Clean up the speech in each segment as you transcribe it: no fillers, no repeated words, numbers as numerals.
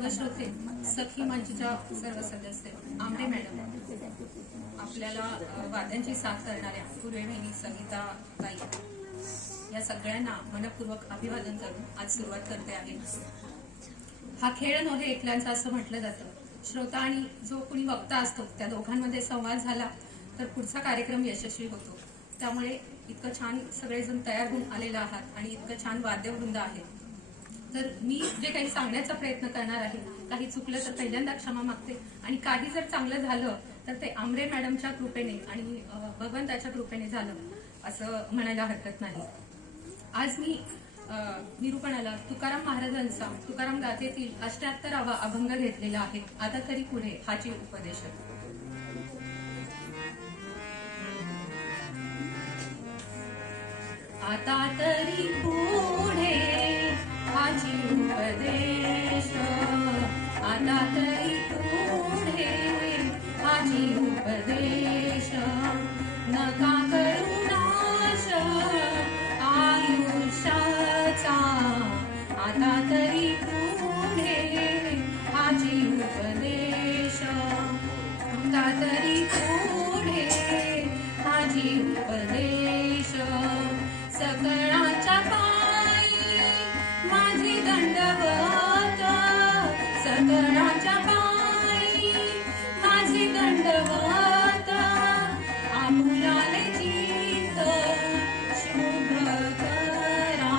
सर्व श्रोते, सखी मंचच्या सर्व सदस्य, आमरे मॅडम, आपल्याला वाद्यांची साथ करणाऱ्या पूर्वेवेणी संगीता ताई, या सगळ्यांना मनपूर्वक अभिवादन करून आज सुरुवात करते आहे. हा खेळ नव्हे एकल्यांचा असं म्हटलं जातं. श्रोता आणि जो कोणी वक्ता असतो त्या दोघांमध्ये संवाद झाला तर पुढचा कार्यक्रम यशस्वी होतो. त्यामुळे इतकं छान सगळेजण तयार होऊन आलेला आहात आणि इतकं छान वाद्यवृंद आहे. तर मी जे काही सांगण्याचा प्रयत्न करणार आहे, काही चुकलं तर पहिल्यांदा क्षमा मागते आणि काही जर चांगलं झालं तर ते आमरे मॅडमच्या कृपेने आणि भगवंताच्या कृपेने झालं असं म्हणायला हरकत नाही. आज मी निरूपणाला तुकाराम महाराजांचा तुकाराम गाथेतील 78वा अभंग घेतलेला आहे. आता तरी पुढे हाची उपदेश. आता तरी पुढे हाची उपदेश, आता तरी पुढे हाची उपदेश, नका करू नाश आयुष्याचा, आता तरी पुढे हाची उपदेश, आता तरी पुढे हाची उपदेश. सकळाच्या पायी माझी दंडवत, सकळाच्या पायी माझी दंडवत, आपुलाले चित्त शुभ्र करा,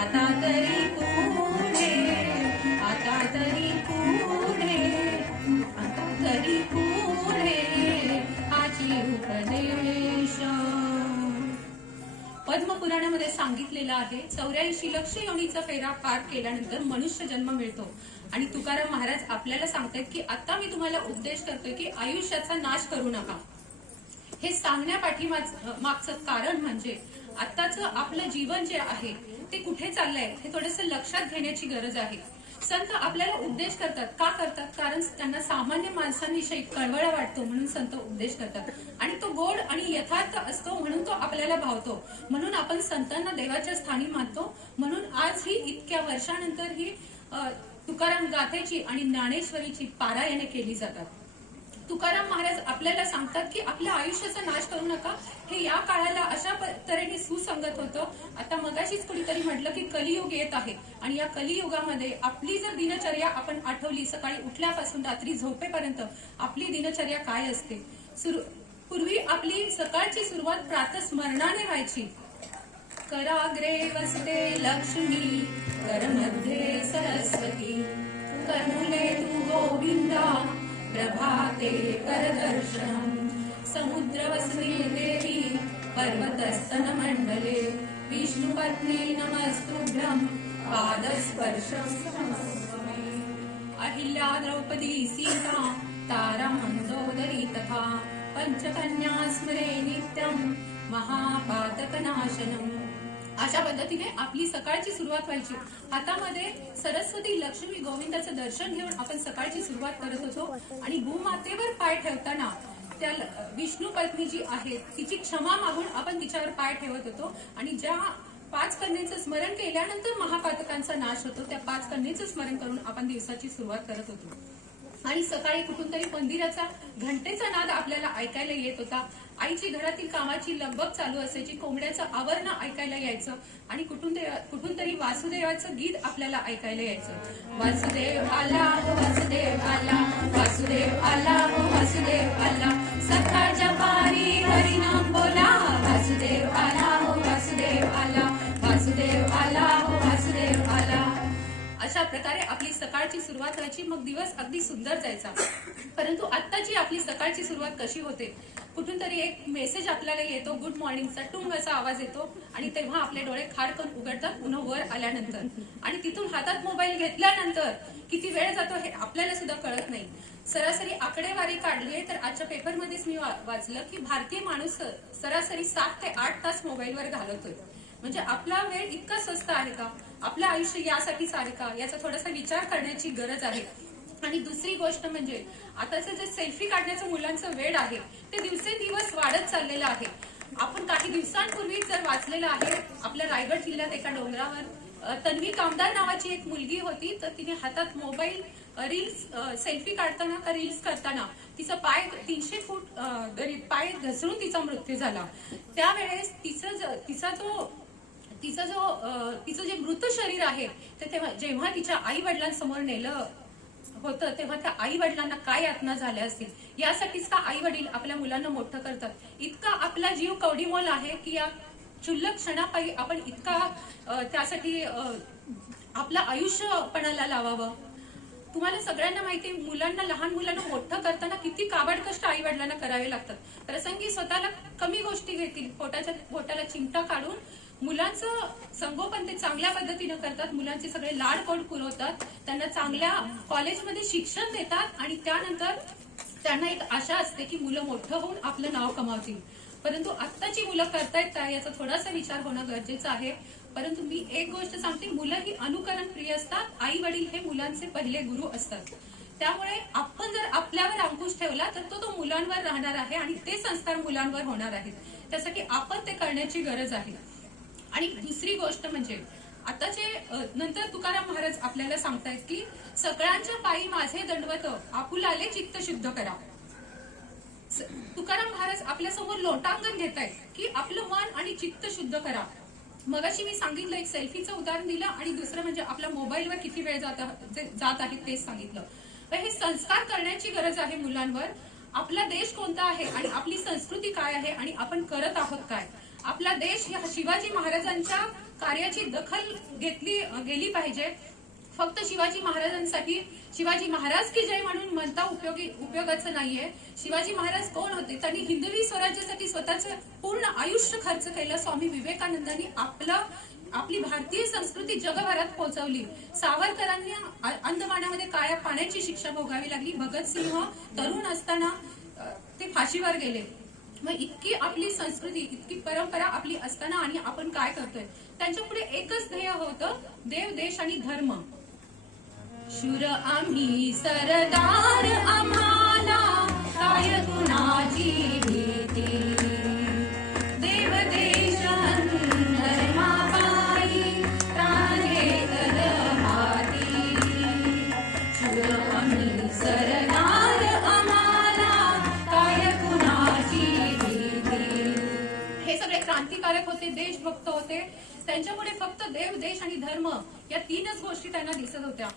आता तरी पुढे, आता तरी पुढे, आता तरी पुढे हाची उपदेश. पद्मपुराणामध्ये सांगितलेलं आहे, 84 लक्ष योनीचा फेरा पार केल्यानंतर मनुष्य जन्म मिळतो. आणि तुकाराम महाराज आपल्याला सांगतायत की आता मी तुम्हाला उपदेश करतोय की आयुष्याचा नाश करू नका. हे सांगण्यापाठी मागचं कारण म्हणजे आताचं आपलं जीवन जे आहे ते कुठे चाललंय हे थोडंसं लक्षात घेण्याची गरज आहे. संत आपल्याला उपदेश करतात. का करतात? कारण त्यांना सामान्य माणसांविषयी कळवळा वाटतो म्हणून संत उपदेश करतात. आणि तो गोड आणि यथार्थ असतो म्हणून तो आपल्याला भावतो. म्हणून आपण संतांना देवाच्या स्थानी मानतो. म्हणून आज ही इतक्या वर्षानंतर ही तुकाराम गाथेची आणि ज्ञानेश्वरीची पारायणे केली जातात. तुकाराम महाराज आपल्याला सांगतात की आपल्या आयुष्याचा नाश करू नका. हे या काळाला अशा तऱ्हेने सुसंगत होतं. आता मगाशीच कुणीतरी म्हटलं की कलियुग येत आहे आणि या कलियुगामध्ये आपली जर दिनचर्या आपण आठवली, सकाळी उठल्यापासून रात्री झोपेपर्यंत आपली दिनचर्या काय असते. पूर्वी आपली सकाळची सुरुवात प्रातस्मरणाने व्हायची. कराग्रे वसते लक्ष्मी, करमध्ये सरस्वती, करमुले तू गोविंदा, प्रभाते करदर्शनम, समुद्रवसने देवी, पर्वतस्तन मंडले, विष्णुपत्नी नमस्तुभ्यं, पादस्पर्शं नमस्ते. अहिल्या द्रौपदी सीता, तारा मंदोदरी तथा, पंचकन्या स्मरे नित्यं, महापातकनाशनम. अशा पद्धतीने आपली सकाळची सुरुवात व्हायची. हातामध्ये सरस्वती लक्ष्मी गोविंदाचं दर्शन घेऊन आपण सकाळची सुरुवात करत होतो. आणि भूमातेवर पाय ठेवताना त्या विष्णू पत्नी जी आहे तिची क्षमा मागून आपण तिच्यावर पाय ठेवत होतो. आणि ज्या 5 कन्येचं स्मरण केल्यानंतर महापातकांचा नाश होतो, त्या 5 कन्येचं स्मरण करून आपण दिवसाची सुरुवात करत होतो. आणि सकाळी कुठून तरी मंदिराचा घंटेचा नाद आपल्याला ऐकायला येत होता. आईची घरातील कामाची लगबग चालू असायची. कोंबड्याचं आवरणं ऐकायला यायचं आणि कुठून तरी वासुदेवाचं गीत आपल्याला ऐकायला यायचं. वासुदेव आला हो वासुदेव आला, वासुदेव आला हो वासुदेव आला, सकाळच्या पारी हरिनाम बोला, वासुदेव आला हो वासुदेव आला, वासुदेव आला हो वासुदेव आला. अशा प्रकारे आपली सकाळची सुरुवात व्हायची. मग दिवस अगदी सुंदर जायचा. परंतु आत्ताची आपली सकाळची सुरुवात कशी होते? कुठून तरी एक मेसेज आपल्याला येतो, गुड मॉर्निंगचा टुंग असा आवाज येतो आणि तेव्हा आपले डोळे खाडकन उघडतात पुन्हा वर आल्यानंतर. आणि तिथून हातात मोबाईल घेतल्यानंतर किती वेळ जातो हे आपल्याला सुद्धा कळत नाही. सरासरी आकडेवारी काढली तर आजच्या पेपरमध्येच मी वाचलं की भारतीय माणूस सरासरी 7 ते 8 तास मोबाईलवर घालवतोय. म्हणजे आपला वेळ इतका स्वस्त आहे का? आपलं आयुष्य यासाठीच आहे का? याचा थोडासा विचार करण्याची गरज आहे. आणि दुसरी गोष्ट म्हणजे आताचं जे सेल्फी काढण्याचं मुलांचं वेळ आहे ते दिवसेंदिवस वाढत चाललेलं आहे. आपण काही दिवसांपूर्वी जर वाचलेलं आहे, आपल्या रायगड जिल्ह्यात एका डोंगरावर तन्वी कामदार नावाची एक मुलगी होती, तर तिने हातात मोबाईल रील्स सेल्फी काढताना का रील्स करताना तिचा पाय 300 फूट पाय घसरून तिचा मृत्यू झाला. त्यावेळेस तिचं जे मृत शरीर आहे ते जेव्हा तिच्या आई वडिलांसमोर नेलं होतं तेव्हा त्या आई वडिलांना काय यातना झाल्या असतील. यासाठीच का आई वडील आपल्या मुलांना मोठं करतात. इतका आपला जीव कवडीमोल आहे की या क्षुल्लक क्षणापायी आपण इतका त्यासाठी आपलं आयुष्य पणाला लावावं. तुम्हाला सगळ्यांना माहिती, लहान मुलांना मोठं करताना किती काबाड कष्ट आई वडिलांना करावे लागतात. प्रसंगी स्वतःला कमी गोष्टी घेतील, पोटाला चिमटा काढून मुलांचं संगोपन ते चांगल्या पद्धतीनं करतात, मुलांचे सगळे लाडकोड पुरवतात, त्यांना चांगल्या कॉलेजमध्ये शिक्षण देतात आणि त्यानंतर त्यांना एक आशा असते की मुलं मोठं होऊन आपलं नाव कमावतील. परंतु आत्ताची मुलं करतायत काय याचा थोडासा विचार होणं गरजेचं आहे. परंतु मी एक गोष्ट सांगते, मुलं ही अनुकरण प्रिय असतात. आई वडील हे मुलांचे पहिले गुरु असतात. त्यामुळे आपण जर आपल्यावर अंकुश ठेवला तर तो मुलांवर राहणार आहे आणि ते संस्कार मुलांवर होणार आहेत. त्यासाठी आपण ते करण्याची गरज आहे. आणि दुसरी गोष्ट म्हणजे आताचे नंतर तुकाराम महाराज आपल्याला सांगतायत की सगळ्यांच्या पायी माझे दंडवत, आपुलाले चित्त शुद्ध करा. तुकाराम महाराज आपल्या समोर लोटांगण घेतायत की आपलं मन आणि चित्त शुद्ध करा. मगाशी मी सांगितलं, एक सेल्फीचं उदाहरण दिलं आणि दुसरं म्हणजे आपल्या मोबाईलवर किती वेळ जात आहे तेच सांगितलं. हे संस्कार करण्याची गरज आहे मुलांवर. आपला देश कोणता आहे आणि आपली संस्कृती काय आहे आणि आपण करत आहोत काय. आपला देश या शिवाजी महाराजांच्या कार्याची दखल घेतली गेली पाहिजे. फक्त शिवाजी महाराजांसाठी शिवाजी महाराज की जय म्हणून म्हणता उपयोगाचं नाहीये. शिवाजी महाराज कोण होते? त्यांनी हिंदवी स्वराज्यासाठी स्वतःचं पूर्ण आयुष्य खर्च केलं. स्वामी विवेकानंदांनी आपली भारतीय संस्कृती जगभरात पोहोचवली. सावरकरांनी अंदमानामध्ये काळ्या पाण्याची शिक्षा भोगावी लागली. भगतसिंह तरुण असताना ते फाशीवर गेले. मग इतकी आपली संस्कृती, इतकी परंपरा आपली असताना आणि आपण काय करतोय? त्यांच्या पुढे एकच ध्येय होतं, देव, देश आणि धर्म. शूर आम्ही सरदार, आम्हाला काय कुणाची भीती. देव, देश धर्माबाई प्राण घेतल हाती. शूर आम्ही सरदार, आम्हाला काय कुणाची भीती. हे सगळे क्रांतिकारक होते, देशभक्त होते. त्यांच्यापुढे फक्त देव, देश आणि धर्म या तीनच गोष्टी त्यांना दिसत होत्या.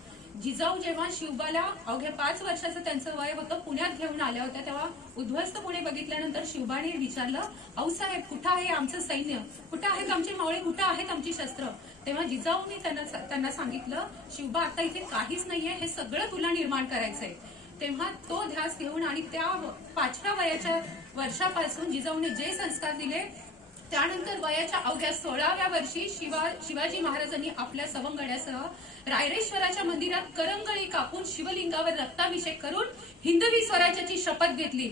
जिजाऊ जेव्हा शिवबाला अवघ्या 5 वर्षाचं त्यांचं वय होतं पुण्यात घेऊन आल्या होत्या, तेव्हा उद्ध्वस्त पुणे बघितल्यानंतर शिवबाने विचारलं, आऊसाहेब कुठं आहे आमचं सैन्य, कुठं आहेत आमचे मावळे, कुठं आहेत आमची शस्त्र. तेव्हा जिजाऊंनी त्यांना सांगितलं, शिवबा आता इथे काहीच नाहीये, हे सगळं तुला निर्माण करायचंय. तेव्हा तो ध्यास घेऊन आणि त्या 5व्या वयाच्या वर्षापासून जिजाऊने जे संस्कार दिले, त्यानंतर वयाच्या अवघ्या 16व्या वर्षी शिवाजी महाराजांनी आपल्या सवंगड्यासह रायरेश्वराच्या मंदिरात करंगळी कापून शिवलिंगावर रक्ताभिषेक करून हिंदवी स्वराज्याची शपथ घेतली.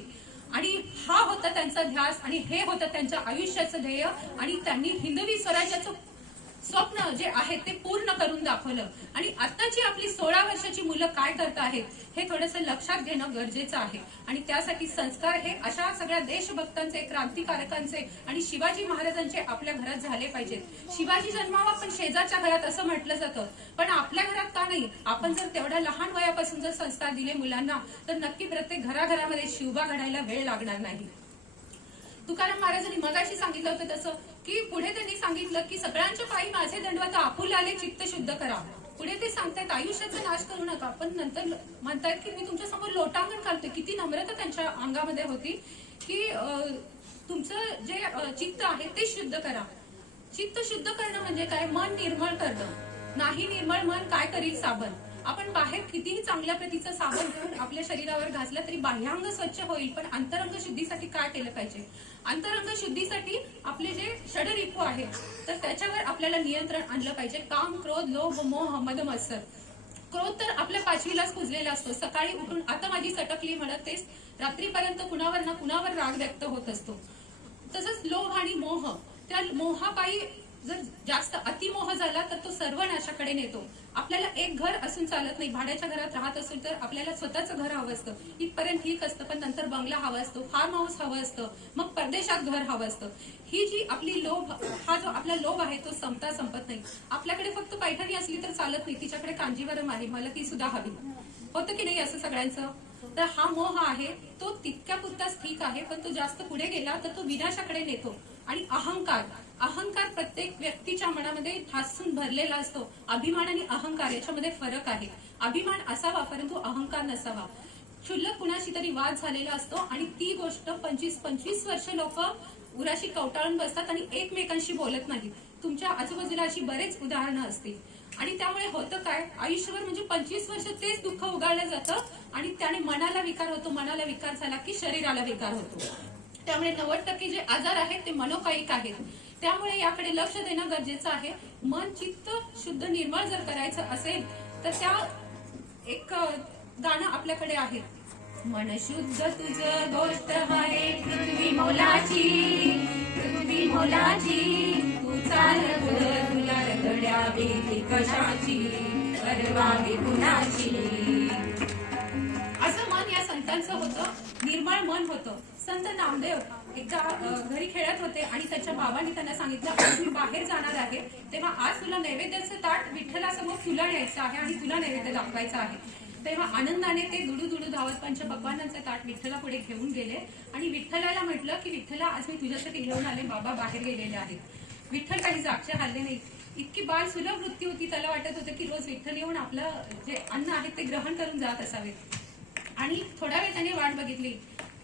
आणि हा होता त्यांचा ध्यास आणि हे होतं त्यांच्या आयुष्याचं ध्येय. आणि त्यांनी हिंदवी स्वराज्याचं स्वप्न जे आहे ते पूर्ण करून दाखवलं. आणि आताची आपली 16 वर्षाची मुलं काय करत आहेत हे थोडंसं लक्षात घेणं गरजेचं आहे. आणि त्यासाठी संस्कार हे अशा सगळ्या देशभक्तांचे, क्रांतिकारकांचे आणि शिवाजी महाराजांचे आपल्या घरात झाले पाहिजेत. शिवाजी जन्मावा पण शेजारच्या घरात असं म्हटलं जातं, पण आपल्या घरात का नाही? आपण जर तेवढ्या लहान वयापासून जर संस्कार दिले मुलांना तर नक्की प्रत्येक घराघरामध्ये शिवबा घडायला वेळ लागणार नाही. तुकाराम महाराजांनी मगाशी सांगितलं होतं तसं की पुढे त्यांनी सांगितलं की सगळ्यांच्या पायी माझे दंडवत, आपुलाले चित्त शुद्ध करा. पुढे ते सांगतायत आयुष्याचा नाश करू नका. पण नंतर म्हणतायत की मी तुमच्या समोर लोटांगण घालतोय. किती नम्रता त्यांच्या अंगामध्ये होती की तुमचं जे चित्त आहे ते शुद्ध करा. चित्त शुद्ध करणं म्हणजे काय? मन निर्मळ करणं. नाही निर्मळ मन काय करील साबण. आपण बाहेर कितीही चांगल्या प्रतीचं साबण घेऊन आपल्या शरीरावर घासलं तरी बाह्यांग स्वच्छ होईल, पण अंतरंग शुद्धीसाठी काय केलं पाहिजे? अंतरंग शुद्धीसाठी आपले जे षडरिपू आहेत तर त्याच्यावर आपल्याला नियंत्रण आणलं पाहिजे. काम, क्रोध, लोभ, मोह, मद, मत्सर. क्रोध तर आपल्या 5वीलाच कुजलेला असतो. सकाळी उठून आता माझी सटकली म्हणत तेच रात्रीपर्यंत कुणावर ना कुणावर राग व्यक्त होत असतो. तसंच लोभ आणि मोह, त्या मोहापायी जर जास्त अतिमोह झाला तर तो सर्वनाशाकडे नेतो. आपल्याला एक घर असून चालत नाही. भाड्याच्या घरात राहत असेल तर आपल्याला स्वतःचं घर हवं असतं, इथपर्यंत ठीक असतं, पण नंतर बंगला हवा असतो, फार्म हाऊस हवं असतं, मग परदेशात घर हवं असतं. ही जी आपली लोभ, हा जो आपला लोभ आहे तो संपत नाही. आपल्याकडे फक्त पैठणी असली तर चालत नाही, तिच्याकडे कांजीवरम आहे, मला ती सुद्धा हवी. होतं की नाही असं सगळ्यांचं? तर हा मोह आहे तो तितक्या पुरताच ठीक आहे, पण तो जास्त पुढे गेला तर तो विनाशाकडे नेतो. आणि अहंकार प्रत्येक व्यक्तीच्या मनामध्ये ठासून भरलेला असतो. अभिमान आणि अहंकार याच्यामध्ये फरक आहे. अभिमान असावा परंतु अहंकार नसावा. क्षुल्लक कुणाशी तरी वाद झालेला असतो आणि ती गोष्ट 25 वर्ष लोक उराशी कवटाळून बसतात आणि एकमेकांशी बोलत नाहीत. तुमच्या आजूबाजूला अशी बरेच उदाहरणं असतील. आणि त्यामुळे होतं काय, आयुष्यभर म्हणजे 25 वर्ष तेच दुःख उगाळलं जातं आणि त्याने मनाला विकार होतो. मनाला विकार झाला की शरीराला विकार होतो. त्यामुळे 90% जे आजार आहेत ते मनोकायिक आहेत. त्यामुळे याकडे लक्ष देणं गरजेचं आहे. मन चित्त शुद्ध निर्मळ जर करायचं असेल तर त्या एक गाणं आपल्याकडे आहे, मन शुद्ध तुझं गोष्ट आहे पृथ्वी मोलाची, पृथ्वी मोलाची, तू चाल तुला रगड्या भीती कशाची, परवागी कुणाची. असं मन या संतांचं होतं, निर्मळ मन होतं. संत नामदेव एकदा घरी खेळत होते आणि त्याच्या बाबांनी त्यांना सांगितलं, आज मी बाहेर जाणार आहे, तेव्हा आज तुला नैवेद्याचं ताट विठ्ठलासमोर तुला न्यायचं आहे आणि तुला नैवेद्य दाखवायचं आहे. तेव्हा आनंदाने ते दुडू धावत पंचपक्वान्नांचे ताट विठ्ठला पुढे घेऊन गेले आणि विठ्ठलाला म्हटलं की विठ्ठला, आज मी तुझ्यासाठी घेऊन आले, बाबा बाहेर गेलेले आहेत. विठ्ठल काही जागचे हल्ले नाही. इतकी बाल सुलभ वृत्ती होती, त्याला वाटत होतं की रोज विठ्ठल येऊन आपलं जे अन्न आहे ते ग्रहण करून जात असावेत. आणि थोडा वेळ त्याने वाट बघितली,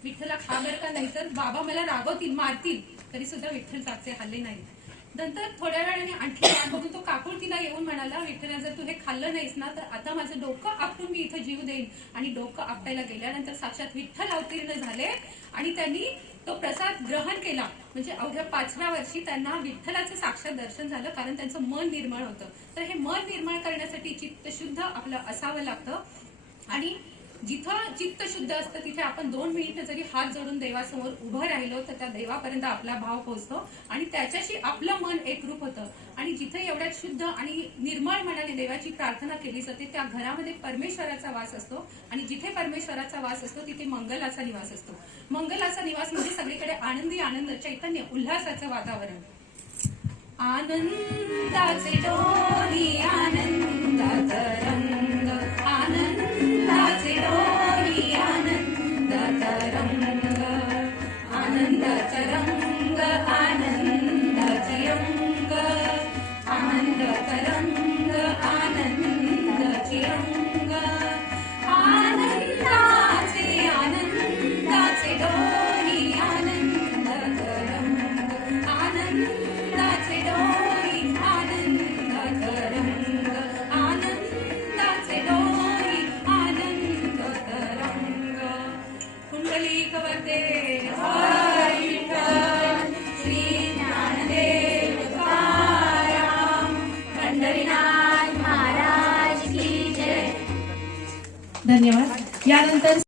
विठ्ठला खा बरं का, नाही तर बाबा मला रागवतील, मारतील. तरी सुद्धा विठ्ठल जागचे हल्ले नाही. नंतर थोड्या वेळाने आणखी वाट बघून तो काकुळतीला येऊन म्हणाला, विठ्ठला जर तू हे खाल्लं नाहीस ना तर आता माझं डोकं आपटून मी इथं जीव देईन. आणि डोकं आपटायला गेल्यानंतर साक्षात विठ्ठल अवतीर्ण झाले आणि त्यांनी तो प्रसाद ग्रहण केला. म्हणजे अवघ्या 5व्या वर्षी त्यांना विठ्ठलाचं साक्षात दर्शन झालं, कारण त्यांचं मन निर्मळ होतं. तर हे मन निर्मळ करण्यासाठी चित्त शुद्ध आपलं असावं लागतं. आणि जिथं चित्त शुद्ध असतं तिथे आपण 2 मिनिटं जरी हात जोडून देवासमोर उभं राहिलो तर त्या देवापर्यंत आपला भाव पोहोचतो आणि त्याच्याशी आपलं मन एकरूप होतं. आणि जिथे एवढ्यात शुद्ध आणि निर्मळ मनाने देवाची प्रार्थना केली जाते त्या घरामध्ये परमेश्वराचा वास असतो. आणि जिथे परमेश्वराचा वास असतो तिथे मंगलाचा निवास असतो. मंगलाचा निवास म्हणजे सगळीकडे आनंदी आनंद, चैतन्य, उल्हासाचं वातावरण. आनंदाचे डोली आनंदाचा रंग, आनंदाचे डोली आनंदाचा रंग, आनंदाचा रंग, आनंदाचे अंग, आनंदाचा रंग, आनंदाचे अंग, आनंदाचे आनंदाचे डोली आनंदाचा रंग, आनंदाचे डोली आनंदाचा रंग, आनंदाचे डोली आनंदाचा रंग. कुंडलिक वरते हरी विठ्ठल, श्री ज्ञानदेव तुकाराम, पंढरीनाथ महाराज की जय. धन्यवाद. यानंतर